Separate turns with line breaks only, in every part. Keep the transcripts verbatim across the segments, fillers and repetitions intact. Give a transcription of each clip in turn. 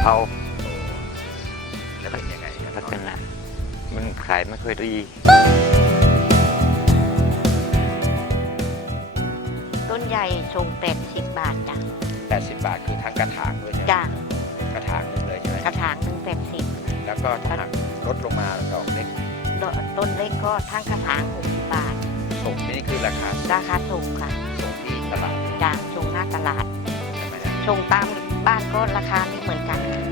เขา
โอ้แล้วเป็นยังไงครับ
ลักษณะมันขายไม่ค่อยดี
ต้นใหญ่ส่งแปดสิบบาทจ้ะ
แปดสิบบาทคือทั้งกระถางด้วยใช่ไหม
จ้ะ
กระถางหนึงเลยใช่ไหม
กระถางหนึ่งแปดสิบ
แล้วก็ถ้าหากลดลงมาดอกเล็ก
ต้นเล็กก็ทั้งกระถางหกสิบบาท
ส่งนี่คือราคา
ราคาส่งค่ะ
ส่งที่ตลาด
จ้ะส่งหน้าตลาด
ใช่ไหมฮะ
ส่งตามบ้านก็ราคาไม่เหมือนกัน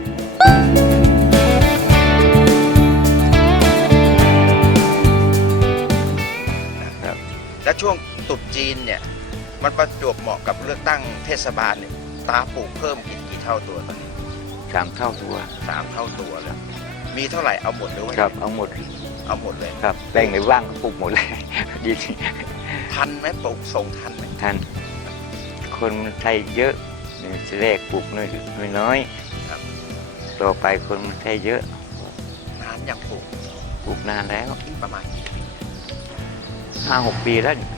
นะครับ และช่วงตรุษจีนเนี่ยมันประจวบเหมาะกับเลือกตั้งเทศบาลเนี่ยตาปลูกเพิ่มกี่กี่เท่าตัวตอนนี้
สามเท่าตัว
สามเท่าตัวเลย มีเท่าไหร่เอาหมดหรือว่า
ครับเอาหมด
เอาหมดเลย
ครับแบ่งในว่างก็ปลูกหมดเลย ดีจริง
ทันไหมปลูกส่งทันไหม
ท่านคนมันใช้เยอะหนึ่งแรกปลูกน้อยน้อย
ครับ
ต่อไปคนมันใช้เยอะ
นานยังปลูก
ปลูกนานแล้ว
ประมาณกี่ปี
ห้าหกปีแล้ว
โ